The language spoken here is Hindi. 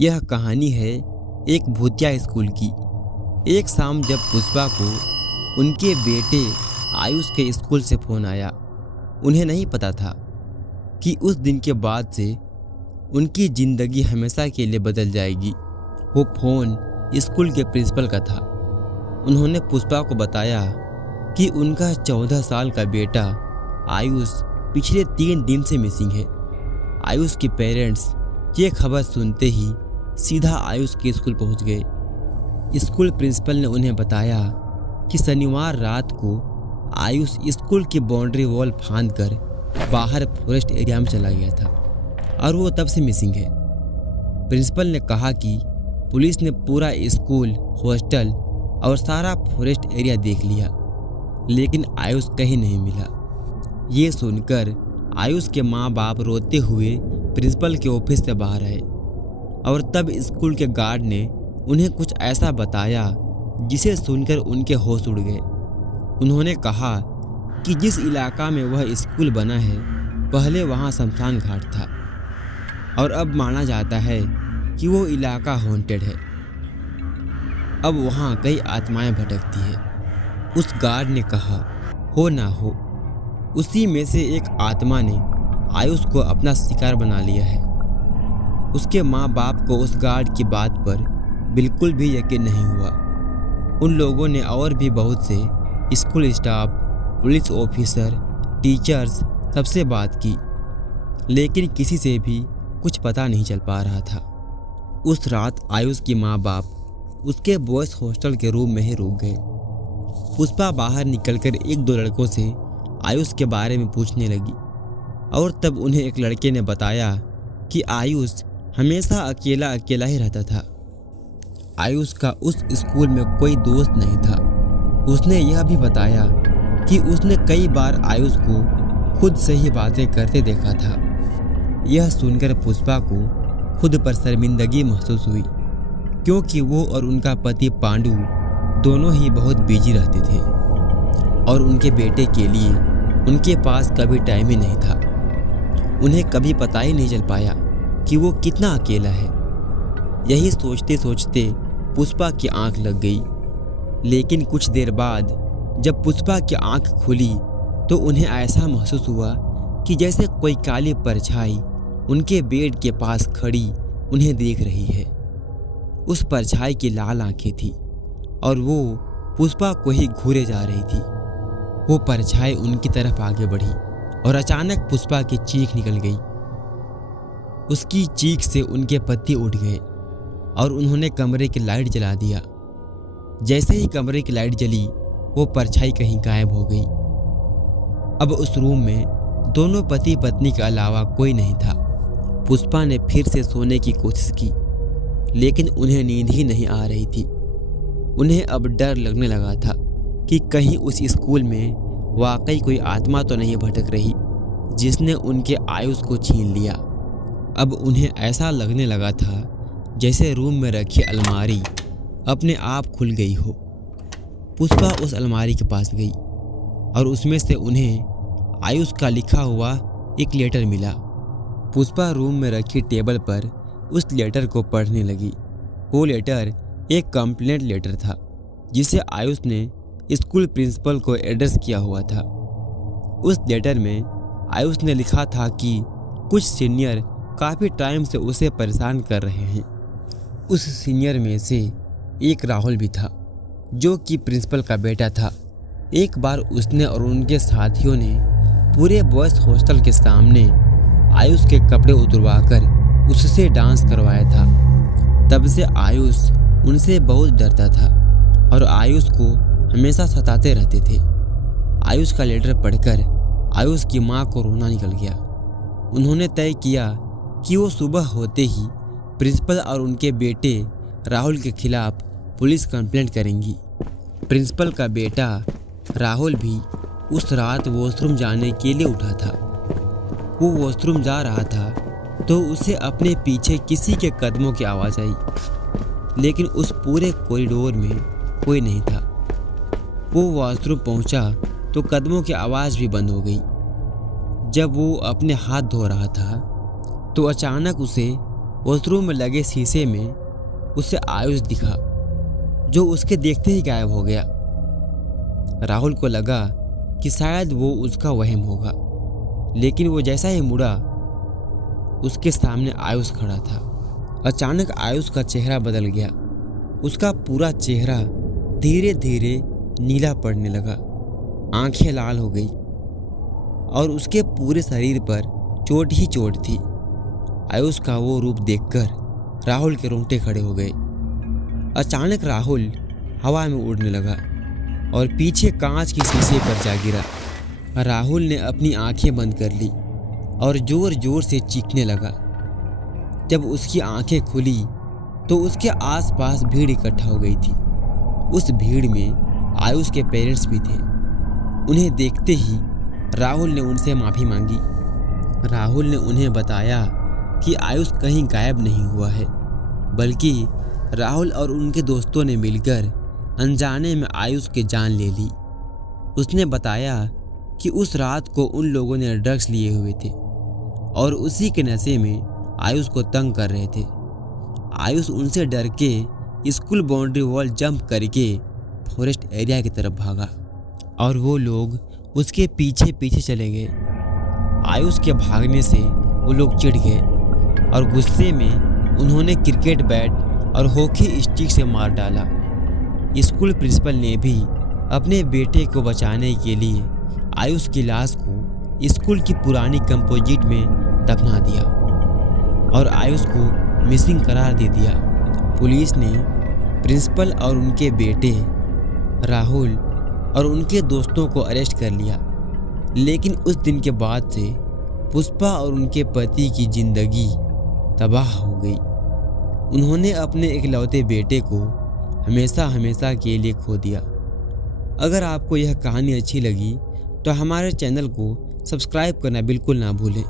यह कहानी है एक भूतिया स्कूल की। एक शाम जब पुष्पा को उनके बेटे आयुष के स्कूल से फ़ोन आया, उन्हें नहीं पता था कि उस दिन के बाद से उनकी ज़िंदगी हमेशा के लिए बदल जाएगी। वो फ़ोन स्कूल के प्रिंसिपल का था। उन्होंने पुष्पा को बताया कि उनका 14 साल का बेटा आयुष पिछले 3 दिन से मिसिंग है। आयुष के पेरेंट्स ये खबर सुनते ही सीधा आयुष के स्कूल पहुंच गए। स्कूल प्रिंसिपल ने उन्हें बताया कि शनिवार रात को आयुष स्कूल की बाउंड्री वॉल फांदकर बाहर फॉरेस्ट एरिया में चला गया था और वो तब से मिसिंग है। प्रिंसिपल ने कहा कि पुलिस ने पूरा स्कूल, हॉस्टल और सारा फॉरेस्ट एरिया देख लिया, लेकिन आयुष कहीं नहीं मिला। ये सुनकर आयुष के माँ बाप रोते हुए प्रिंसिपल के ऑफिस से बाहर आए और तब स्कूल के गार्ड ने उन्हें कुछ ऐसा बताया जिसे सुनकर उनके होश उड़ गए। उन्होंने कहा कि जिस इलाका में वह स्कूल बना है, पहले वहाँ शमशान घाट था और अब माना जाता है कि वो इलाका हॉन्टेड है। अब वहाँ कई आत्माएं भटकती है। उस गार्ड ने कहा, हो ना हो, उसी में से एक आत्मा ने आयुष को अपना शिकार बना लिया है। उसके माँ बाप को उस गार्ड की बात पर बिल्कुल भी यकीन नहीं हुआ। उन लोगों ने और भी बहुत से school staff, police officer, teachers सबसे बात की, लेकिन किसी से भी कुछ पता नहीं चल पा रहा था। उस रात आयुष की माँ बाप उसके बॉयज़ हॉस्टल के रूम में ही रुक गए। पुष्पा बाहर निकलकर 1-2 लड़कों से आयुष के बारे में पूछने लगी और तब उन्हें एक लड़के ने बताया कि आयुष हमेशा अकेला अकेला ही रहता था। आयुष का उस स्कूल में कोई दोस्त नहीं था। उसने यह भी बताया कि उसने कई बार आयुष को खुद से ही बातें करते देखा था। यह सुनकर पुष्पा को खुद पर शर्मिंदगी महसूस हुई, क्योंकि वो और उनका पति पांडु दोनों ही बहुत बिजी रहते थे और उनके बेटे के लिए उनके पास कभी टाइम ही नहीं था। उन्हें कभी पता ही नहीं चल पाया कि वो कितना अकेला है। यही सोचते सोचते पुष्पा की आंख लग गई। लेकिन कुछ देर बाद जब पुष्पा की आंख खुली तो उन्हें ऐसा महसूस हुआ कि जैसे कोई काली परछाई उनके बेड के पास खड़ी उन्हें देख रही है। उस परछाई की लाल आंखें थी और वो पुष्पा को ही घूरे जा रही थी। वो परछाई उनकी तरफ आगे बढ़ी और अचानक पुष्पा की चीख निकल गई। उसकी चीख से उनके पति उठ गए और उन्होंने कमरे की लाइट जला दिया। जैसे ही कमरे की लाइट जली, वो परछाई कहीं गायब हो गई। अब उस रूम में दोनों पति पत्नी के अलावा कोई नहीं था। पुष्पा ने फिर से सोने की कोशिश की, लेकिन उन्हें नींद ही नहीं आ रही थी। उन्हें अब डर लगने लगा था कि कहीं उस स्कूल में वाकई कोई आत्मा तो नहीं भटक रही जिसने उनके आयुष को छीन लिया। अब उन्हें ऐसा लगने लगा था जैसे रूम में रखी अलमारी अपने आप खुल गई हो। पुष्पा उस अलमारी के पास गई और उसमें से उन्हें आयुष का लिखा हुआ एक लेटर मिला। पुष्पा रूम में रखी टेबल पर उस लेटर को पढ़ने लगी। वो लेटर एक कंप्लेंट लेटर था जिसे आयुष ने स्कूल प्रिंसिपल को एड्रेस किया हुआ था। उस लेटर में आयुष ने लिखा था कि कुछ सीनियर काफ़ी टाइम से उसे परेशान कर रहे हैं। उस सीनियर में से एक राहुल भी था, जो कि प्रिंसिपल का बेटा था। एक बार उसने और उनके साथियों ने पूरे बॉयज़ हॉस्टल के सामने आयुष के कपड़े उतरवाकर उससे डांस करवाया था। तब से आयुष उनसे बहुत डरता था और आयुष को हमेशा सताते रहते थे। आयुष का लेटर पढ़कर आयुष की माँ को रोना निकल गया। उन्होंने तय किया कि वो सुबह होते ही प्रिंसिपल और उनके बेटे राहुल के खिलाफ पुलिस कंप्लेंट करेंगी। प्रिंसिपल का बेटा राहुल भी उस रात वॉशरूम जाने के लिए उठा था। वो वॉशरूम जा रहा था तो उसे अपने पीछे किसी के कदमों की आवाज़ आई, लेकिन उस पूरे कॉरिडोर में कोई नहीं था। वो वॉशरूम पहुंचा तो कदमों की आवाज़ भी बंद हो गई। जब वो अपने हाथ धो रहा था तो अचानक उसे वॉशरूम में लगे शीशे में उसे आयुष दिखा, जो उसके देखते ही गायब हो गया। राहुल को लगा कि शायद वो उसका वहम होगा, लेकिन वो जैसा ही मुड़ा, उसके सामने आयुष खड़ा था। अचानक आयुष का चेहरा बदल गया। उसका पूरा चेहरा धीरे धीरे नीला पड़ने लगा, आंखें लाल हो गई और उसके पूरे शरीर पर चोट ही चोट थी। आयुष का वो रूप देखकर राहुल के रोंगटे खड़े हो गए। अचानक राहुल हवा में उड़ने लगा और पीछे कांच के शीशे पर जा गिरा। राहुल ने अपनी आंखें बंद कर ली और जोर जोर से चीखने लगा। जब उसकी आंखें खुली तो उसके आसपास भीड़ इकट्ठा हो गई थी। उस भीड़ में आयुष के पेरेंट्स भी थे। उन्हें देखते ही राहुल ने उनसे माफ़ी मांगी। राहुल ने उन्हें बताया कि आयुष कहीं गायब नहीं हुआ है, बल्कि राहुल और उनके दोस्तों ने मिलकर अनजाने में आयुष की जान ले ली। उसने बताया कि उस रात को उन लोगों ने ड्रग्स लिए हुए थे और उसी के नशे में आयुष को तंग कर रहे थे। आयुष उनसे डर के स्कूल बाउंड्री वॉल जंप करके फॉरेस्ट एरिया की तरफ भागा और वो लोग उसके पीछे पीछे चले गए। आयुष के भागने से वो लोग चिढ़ गए और गुस्से में उन्होंने क्रिकेट बैट और हॉकी स्टिक से मार डाला। स्कूल प्रिंसिपल ने भी अपने बेटे को बचाने के लिए आयुष की लाश को स्कूल की पुरानी कंपोजिट में दफना दिया और आयुष को मिसिंग करार दे दिया। पुलिस ने प्रिंसिपल और उनके बेटे राहुल और उनके दोस्तों को अरेस्ट कर लिया। लेकिन उस दिन के बाद से पुष्पा और उनके पति की जिंदगी तबाह हो गई। उन्होंने अपने इकलौते बेटे को हमेशा हमेशा के लिए खो दिया। अगर आपको यह कहानी अच्छी लगी तो हमारे चैनल को सब्सक्राइब करना बिल्कुल ना भूलें।